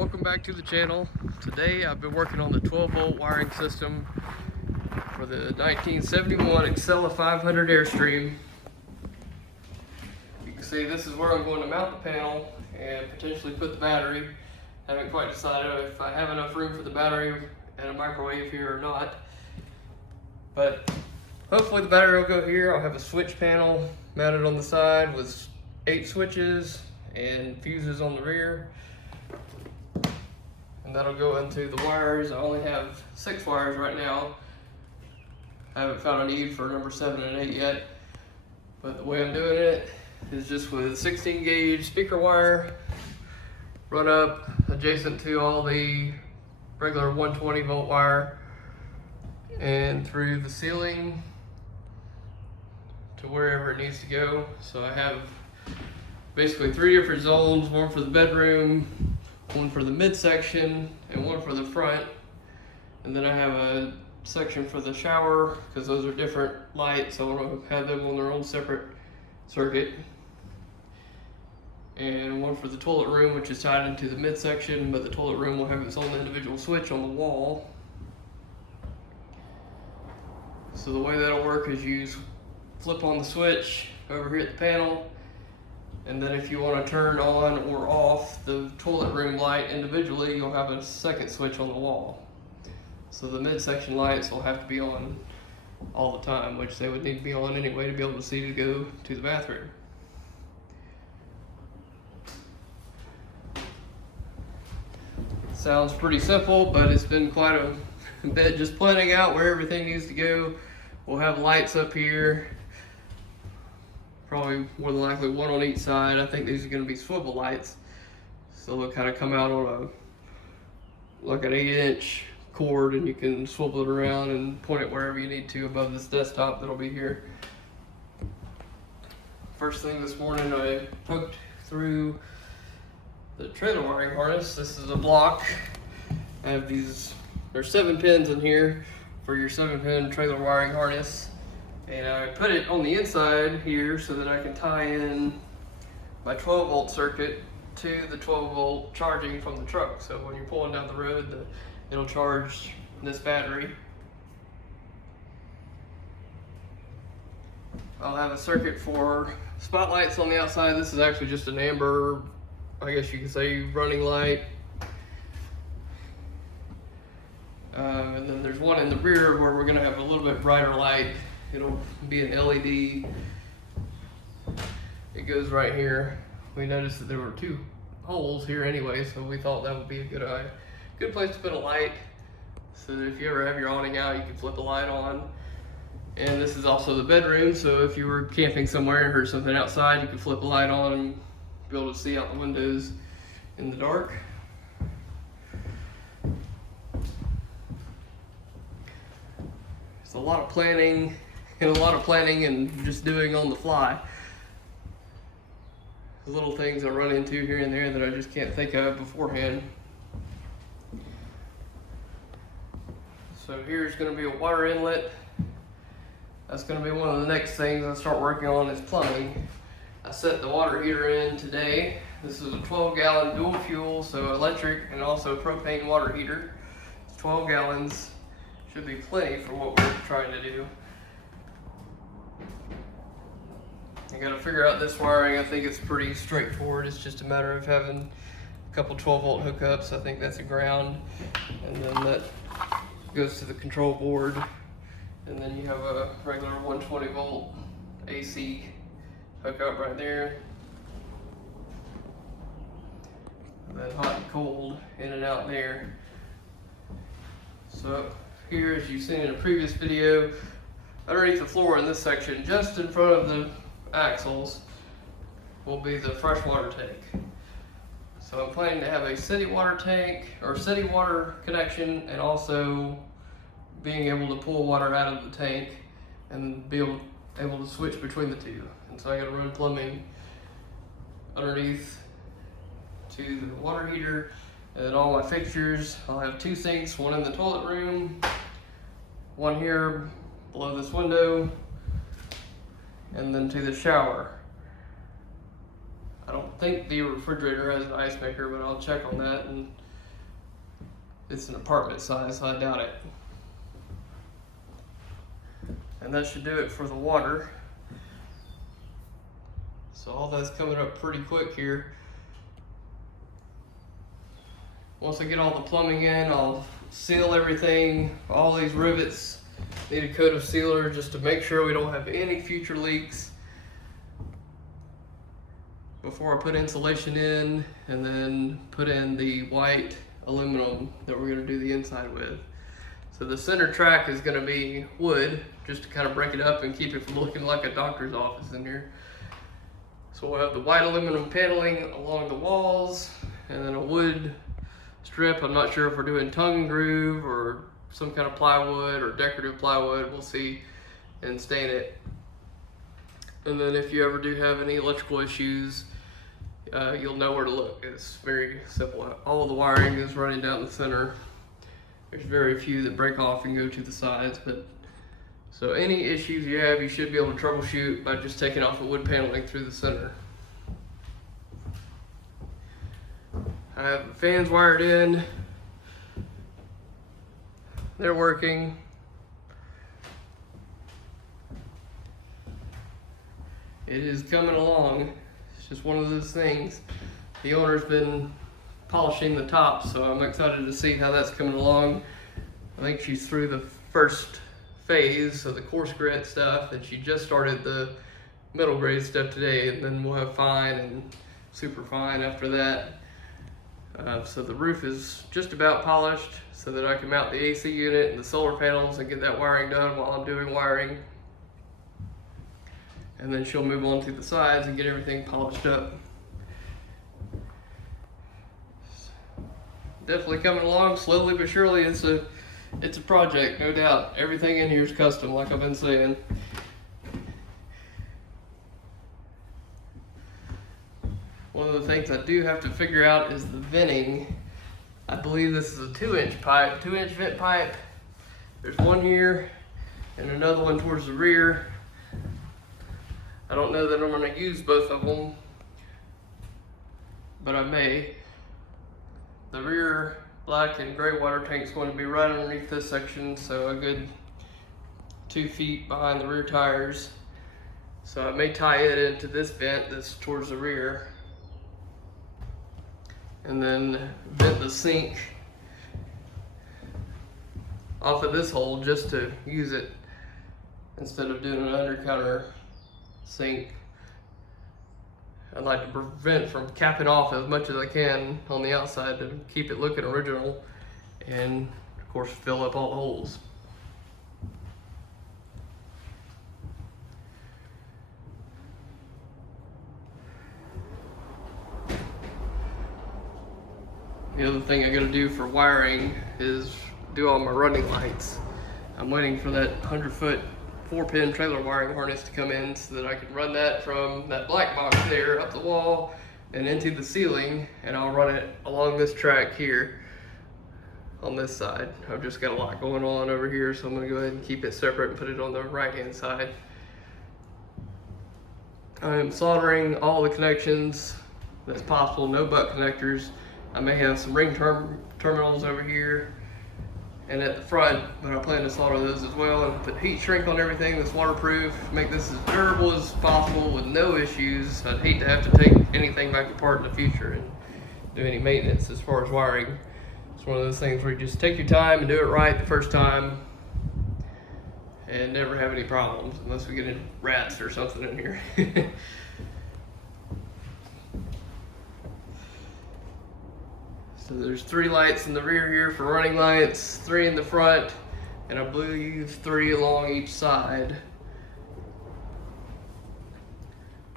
welcome back to the channel. Today I've been working on the 12-volt wiring system for the 1971 Excella 500 Airstream. You can see this is where I'm going to mount the panel and potentially put the battery. Haven't quite decided if I have enough room for the battery and a microwave here or not, but hopefully the battery will go here. I'll have a switch panel mounted on the side with 8 switches and fuses on the rear, and that'll go into the wires. I only have 6 wires right now. I haven't found a need for number 7 and 8 yet, but the way I'm doing it is just with 16 gauge speaker wire run up adjacent to all the regular 120 volt wire and through the ceiling to wherever it needs to go. So I have basically 3 different zones, one for the bedroom, one for the midsection, and one for the front. And then I have a section for the shower because those are different lights, so I want to have them on their own separate circuit. And one for the toilet room, which is tied into the midsection, but the toilet room will have its own individual switch on the wall. So the way that'll work is you flip on the switch over here at the panel, and then if you want to turn on or off the toilet room light individually, you'll have a second switch on the wall. So the midsection lights will have to be on all the time, which they would need to be on anyway to be able to see to go to the bathroom. Sounds pretty simple, but it's been quite a bit just planning out where everything needs to go. We'll have lights up here, probably more than likely one on each side. I think these are going to be swivel lights, so they'll kind of come out on like an 8-inch cord, and you can swivel it around and point it wherever you need to above this desktop that'll be here. First thing this morning, I poked through the trailer wiring harness. This is a block. I have there's 7 pins in here for your 7-pin trailer wiring harness, and I put it on the inside here so that I can tie in my 12-volt circuit to the 12-volt charging from the truck. So when you're pulling down the road, it'll charge this battery. I'll have a circuit for spotlights on the outside. This is actually just an amber, I guess you could say, running light. And then there's one in the rear where we're gonna have a little bit brighter light. It'll be an LED. It goes right here. We noticed that there were 2 holes here anyway, so we thought that would be a good place to put a light, so that if you ever have your awning out, you can flip a light on. And this is also the bedroom, so if you were camping somewhere and heard something outside, you could flip a light on and be able to see out the windows in the dark. It's a lot of planning and just doing on the fly. Little things I run into here and there that I just can't think of beforehand. So here's going to be a water inlet. That's going to be one of the next things I start working on is plumbing. I set the water heater in today. This is a 12-gallon dual fuel, so electric and also propane water heater. It's 12 gallons. Should be plenty for what we're trying to do. I got to figure out this wiring. I think it's pretty straightforward. It's just a matter of having a couple 12-volt hookups. I think that's a ground, and then that goes to the control board, and then you have a regular 120-volt AC hookup right there, and then hot and cold in and out there. So here, as you've seen in a previous video, underneath the floor in this section, just in front of the axles, will be the freshwater tank. So I'm planning to have a city water tank or city water connection, and also being able to pull water out of the tank and be able to switch between the two. And so I got to run plumbing underneath to the water heater, and then all my fixtures. I'll have 2 sinks, one in the toilet room, one here below this window, and then to the shower. I don't think the refrigerator has an ice maker, but I'll check on that and it's an apartment size, so I doubt it. And that should do it for the water. So all that's coming up pretty quick here. Once I get all the plumbing in, I'll seal everything. All these rivets need a coat of sealer just to make sure we don't have any future leaks before I put insulation in, and then put in the white aluminum that we're going to do the inside with. So the center track is going to be wood, just to kind of break it up and keep it from looking like a doctor's office in here. So we'll have the white aluminum paneling along the walls, and then a wood strip. I'm not sure if we're doing tongue and groove or some kind of plywood or decorative plywood, we'll see, and stain it. And then if you ever do have any electrical issues, you'll know where to look. It's very simple. All of the wiring is running down the center. There's very few that break off and go to the sides, but so any issues you have, you should be able to troubleshoot by just taking off the wood paneling through the center. I have the fans wired in. They're working. It is coming along. It's just one of those things. The owner's been polishing the top, so I'm excited to see how that's coming along. I think she's through the first phase of the coarse grit stuff, and she just started the middle grade stuff today, and then we'll have fine and super fine after that. So the roof is just about polished so that I can mount the AC unit and the solar panels and get that wiring done while I'm doing wiring. And then she'll move on to the sides and get everything polished up. Definitely coming along slowly but surely. It's a project, no doubt. Everything in here is custom, like I've been saying. One of the things I do have to figure out is the venting. I believe this is a 2-inch pipe, 2-inch vent pipe. There's one here and another one towards the rear. I don't know that I'm going to use both of them, but I may. The rear black and gray water tank is going to be right underneath this section, so a good 2 feet behind the rear tires. So I may tie it into this vent that's towards the rear, and then vent the sink off of this hole just to use it instead of doing an under counter sink. I'd like to prevent from capping off as much as I can on the outside to keep it looking original, and of course fill up all the holes. The other thing I gotta do for wiring is do all my running lights. I'm waiting for that 100-foot 4-pin trailer wiring harness to come in so that I can run that from that black box there up the wall and into the ceiling, and I'll run it along this track here on this side. I've just got a lot going on over here, so I'm gonna go ahead and keep it separate and put it on the right-hand side. I am soldering all the connections that's possible, no butt connectors. I may have some ring terminals over here and at the front, but I plan to solder those as well and put heat shrink on everything that's waterproof, make this as durable as possible with no issues. I'd hate to have to take anything back apart in the future and do any maintenance as far as wiring. It's one of those things where you just take your time and do it right the first time and never have any problems, unless we get any rats or something in here. So there's 3 lights in the rear here for running lights, 3 in the front, and I believe 3 along each side.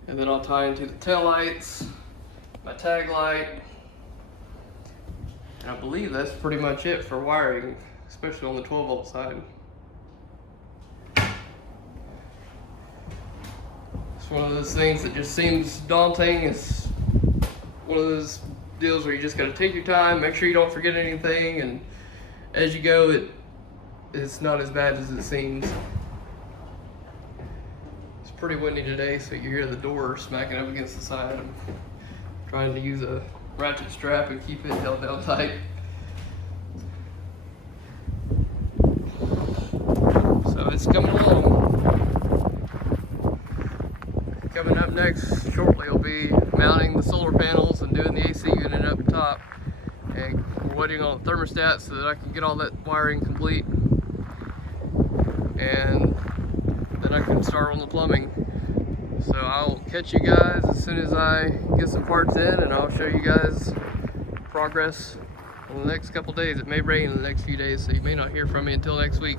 And then I'll tie into the tail lights, my tag light, and I believe that's pretty much it for wiring, especially on the 12-volt side. It's one of those things that just seems daunting. It's one of those deals where you just got to take your time, make sure you don't forget anything, and as you go, it's not as bad as it seems. It's pretty windy today, so you hear the door smacking up against the side. I'm trying to use a ratchet strap and keep it held down tight. it's coming along. Coming up next shortly will be mounting the solar panels and doing the AC unit up top. And we're waiting on the thermostat so that I can get all that wiring complete. And then I can start on the plumbing. So I'll catch you guys as soon as I get some parts in, and I'll show you guys progress in the next couple days. It may rain in the next few days, so you may not hear from me until next week.